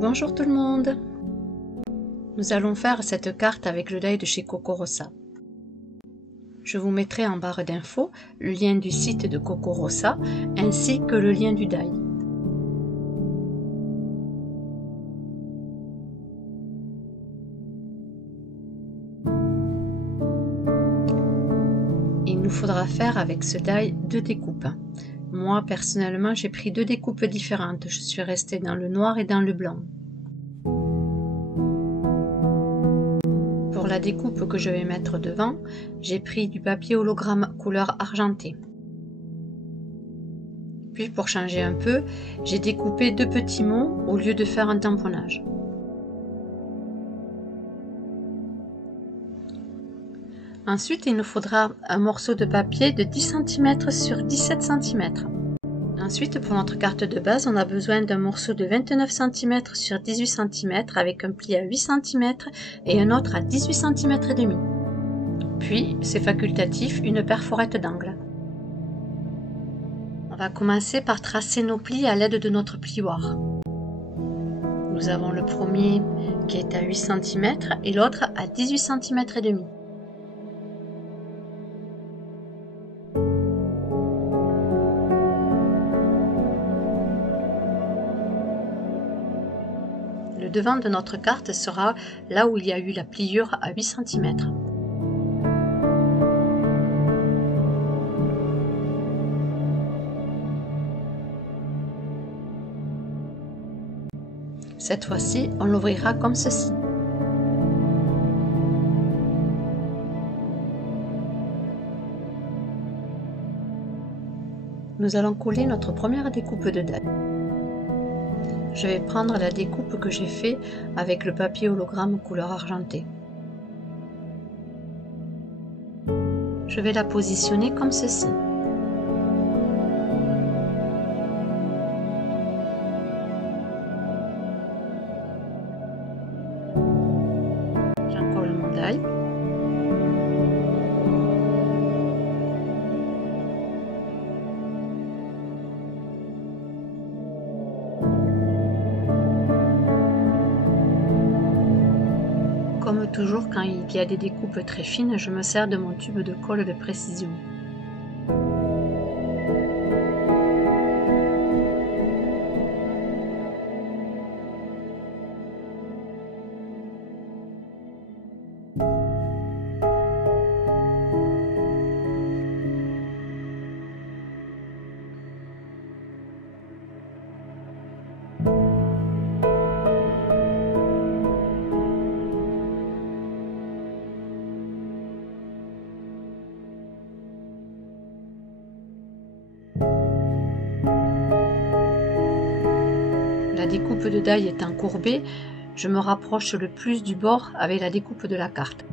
Bonjour tout le monde! Nous allons faire cette carte avec le die de chez CocoRossa. Je vous mettrai en barre d'infos le lien du site de CocoRossa ainsi que le lien du die. Il nous faudra faire avec ce die 2 découpes. Moi personnellement j'ai pris 2 découpes différentes, je suis restée dans le noir et dans le blanc. Pour la découpe que je vais mettre devant, j'ai pris du papier hologramme couleur argentée. Puis pour changer un peu, j'ai découpé 2 petits mots au lieu de faire un tamponnage. Ensuite, il nous faudra un morceau de papier de 10 cm sur 17 cm. Ensuite, pour notre carte de base, on a besoin d'un morceau de 29 cm sur 18 cm avec un pli à 8 cm et un autre à 18 cm et demi. Puis, c'est facultatif, une perforette d'angle. On va commencer par tracer nos plis à l'aide de notre plioir. Nous avons le premier qui est à 8 cm et l'autre à 18 cm et demi. Le devant de notre carte sera là où il y a eu la pliure à 8 cm. Cette fois-ci, on l'ouvrira comme ceci. Nous allons coller notre première découpe de die. Je vais prendre la découpe que j'ai fait avec le papier hologramme couleur argentée. Je vais la positionner comme ceci. J'encolle mon die. Comme toujours, quand il y a des découpes très fines, je me sers de mon tube de colle de précision. La découpe de die étant courbée, je me rapproche le plus du bord avec la découpe de la carte.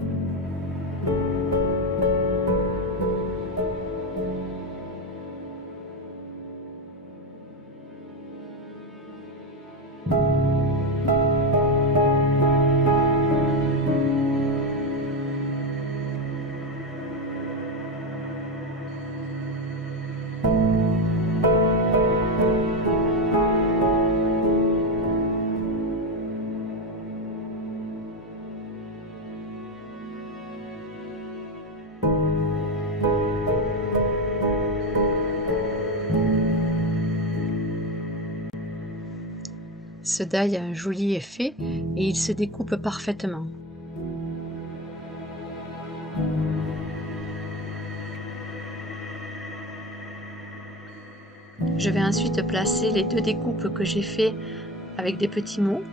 Ce die a un joli effet et il se découpe parfaitement. Je vais ensuite placer les 2 découpes que j'ai fait avec des petits mots.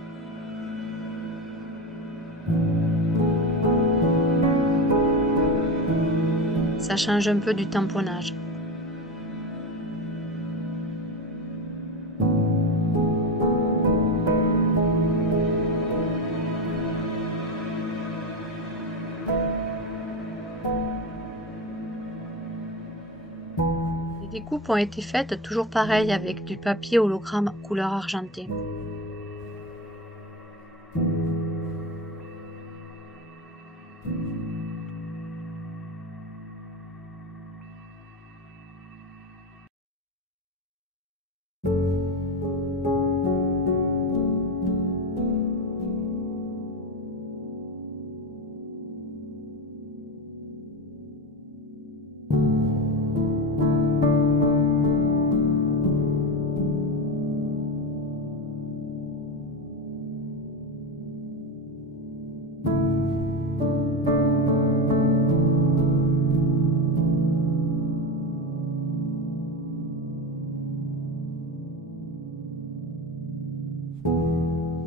Ça change un peu du tamponnage. Les découpes ont été faites toujours pareil avec du papier hologramme couleur argentée.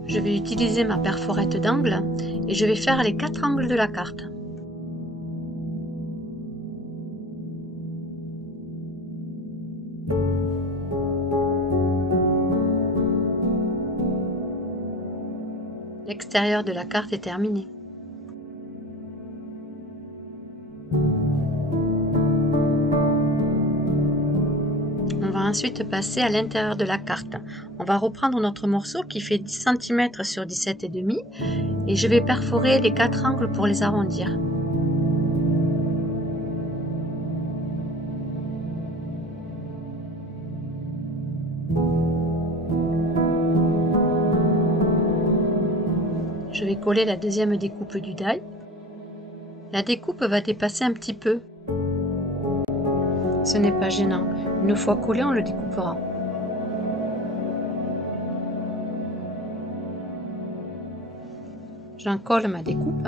Je vais utiliser ma perforette d'angle et je vais faire les 4 angles de la carte. L'extérieur de la carte est terminé. On va ensuite passer à l'intérieur de la carte. On va reprendre notre morceau qui fait 10 cm sur 17,5 et je vais perforer les 4 angles pour les arrondir. Je vais coller la deuxième découpe du die. La découpe va dépasser un petit peu. Ce n'est pas gênant. Une fois collé, on le découpera. J'en colle ma découpe.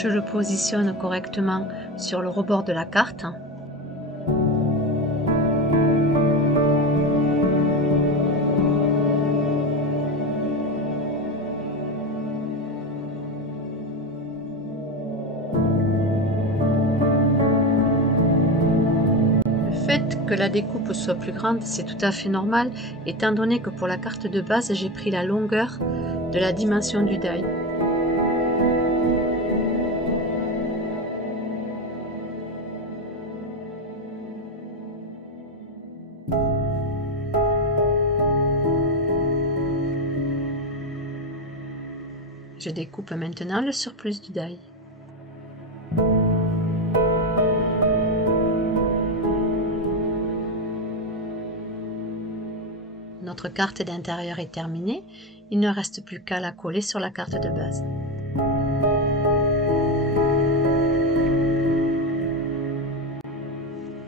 Je le positionne correctement sur le rebord de la carte. Le fait que la découpe soit plus grande, c'est tout à fait normal, étant donné que pour la carte de base, j'ai pris la longueur de la dimension du die. Je découpe maintenant le surplus du die. Notre carte d'intérieur est terminée, il ne reste plus qu'à la coller sur la carte de base.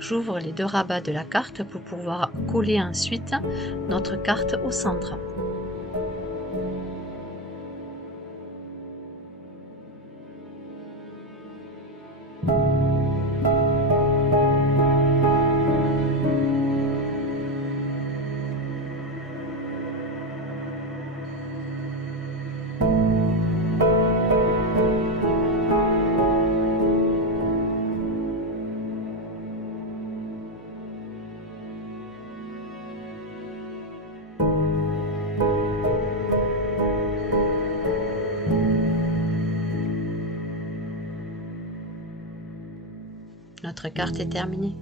J'ouvre les deux rabats de la carte pour pouvoir coller ensuite notre carte au centre. Notre carte est terminée.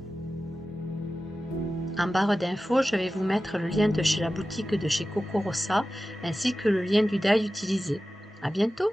En barre d'infos, je vais vous mettre le lien de chez la boutique de chez Coco Rossa ainsi que le lien du die utilisé. À bientôt!